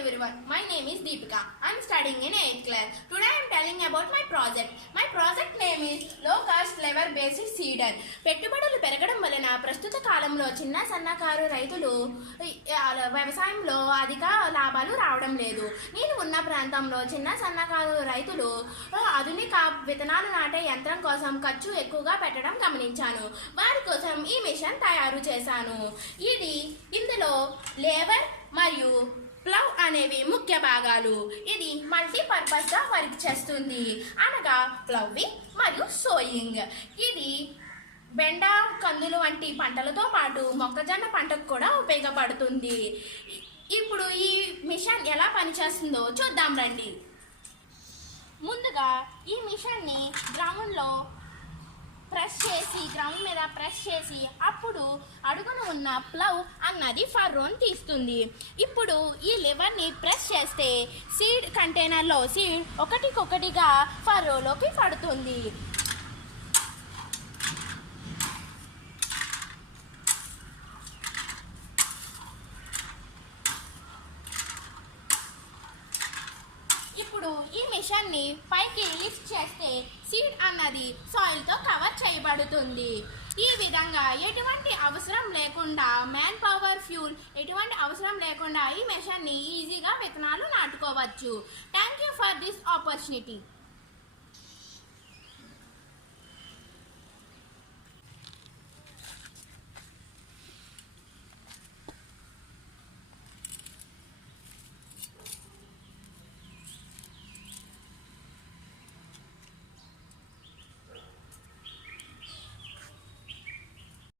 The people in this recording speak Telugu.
everyone, my name is Deepika. I am studying in 8th class. Today I am telling about my project. My project name is Low Cost Lever Based Seeder. పెట్టుబడులు పెరగడం వలన ప్రస్తుత కాలంలో చిన్న సన్నకారు రైతులు వ్యవసాయంలో అధిక లాభాలు రావడం లేదు. నేను ఉన్న ప్రాంతంలో చిన్న సన్నకారు రైతులు ఆధునిక విత్తనాలు నాటే యంత్రం కోసం ఖర్చు ఎక్కువగా పెట్టడం గమనించాను. వారి కోసం ఈ మిషన్ తయారు చేశాను. ఇందులో లేవర్ మరియు ప్లవ్ అనేవి ముఖ్య భాగాలు. ఇది మల్టీపర్పస్ గా వర్క్ చేస్తుంది, అనగా ప్లవ్వింగ్ మరియు సోయింగ్. ఇది బెండ, కందులు వంటి పంటలతో పాటు మొక్కజొన్న పంటకు కూడా ఉపయోగపడుతుంది. ఇప్పుడు ఈ మిషన్ ఎలా పనిచేస్తుందో చూద్దాం రండి. ముందుగా ఈ మిషన్ని గ్రౌండ్ మీద ప్రెస్ చేసి అప్పుడు అడుగున ఉన్న ప్లవ్ అన్నది ఫర్రోని తీస్తుంది. ఇప్పుడు ఈ లివర్ని ప్రెస్ చేస్తే సీడ్ కంటైనర్లో సీడ్ ఒకటికొకటిగా ఫర్రోలోకి పడుతుంది. ఇప్పుడు ఈ మిషన్ని పైకి లిఫ్ట్ చేస్తే సీడ్ అన్నది సాయిల్తో కవర్ చేయబడుతుంది. ఈ విధంగా ఎటువంటి అవసరం లేకుండా మ్యాన్ పవర్, ఫ్యూల్ ఎటువంటి అవసరం లేకుండా ఈ మిషన్ని ఈజీగా విత్తనాలు నాటుకోవచ్చు. Thank you for this opportunity.